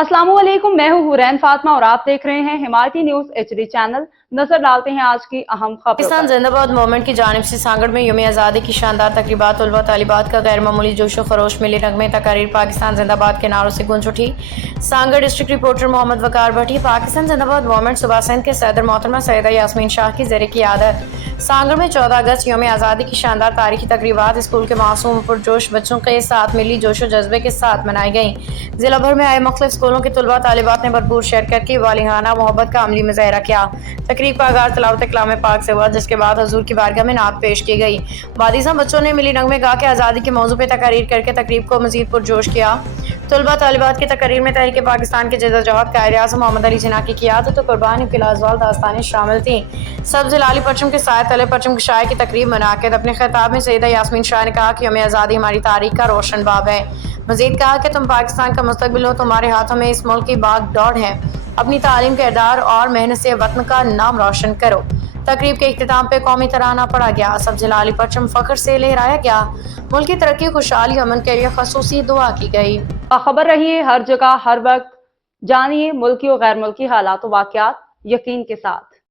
अस्सलामुअलैकुम, मैं हूँ हुरैन फातिमा और आप देख रहे हैं हिमायती न्यूज HD चैनल। नजर डालते हैं आज की अहम खबरों पर। पाकिस्तान जिंदाबाद मूवमेंट की जानिब से सांगड़ में यौम आज़ादी की शानदार तकरीबात, तलबा तालिबात का गैर मामूली जोशो खरोश, मिली नगमे तकारीर, पाकिस्तान जिंदाबाद के नारों से गूंज उठी। सांगड़ डिस्ट्रिक्ट रिपोर्टर मोहम्मद वकार भट्टी। पाकिस्तान जिंदाबाद मूवमेंट सुबह सिंध के सदर मोहतरमा सैयदा यास्मीन शाह की ज़ेर क़ियादत सांगड़ में 14 अगस्त यौम आज़ादी की शानदार तारीखी तकरीबात स्कूल के मासूम पुरजोश बच्चों के साथ मिली जोशो जज्बे के साथ मनाई गई। जिला भर में आए मुख्तलिफ स्कूलों के तलबा तालिबात ने भरपूर शिरकत की, वालिहाना मोहब्बत का अमली मुजाहरा किया। तकरीब का आगाज तलावत कलाम पाक से हुआ, जिसके बाद हजूर की बारगाह में नात पेश की गई। बादिसा बच्चों ने मिली नगमे गा के आज़ादी के मौजू पे तकारीर करके तकरीब को मजीद पुरजोश किया। तलबा तालिबात की तकरीर में तहरीक पाकिस्तान के जद्दोजहद कायद-ए-आज़म मोहम्मद अली जिन्ना की क़ियादत तो कुर्बानी की लाजवाल दास्तानें शामिल थीं। सब्ज़ लाली परचम के साए तले परचम कुशाई की तकरीब मुनाकिद। अपने खिताब में सैयदा यास्मीन शाह ने कहा कि यौम आज़ादी हमारी तारीख का रोशन बाब है। मजीद कहा कि तुम पाकिस्तान का मुस्तकबिल हो, तुम्हारे हाथों में इस मुल्क की बाग दौड़ है। अपनी तालीम, किरदार और मेहनत से वतन का नाम रोशन करो। तकरीब के इख्तिताम पे कौमी तराना पढ़ा गया, सब्ज़ लाली परचम फख्र से लहराया गया। मुल्क की तरक्की, खुशहाली, अमन के लिए खसूसी दुआ की गई। खबर रहिए हर जगह हर वक्त, जानिए मुल्की और गैर मुल्की हालात व वाक़यात यकीन के साथ।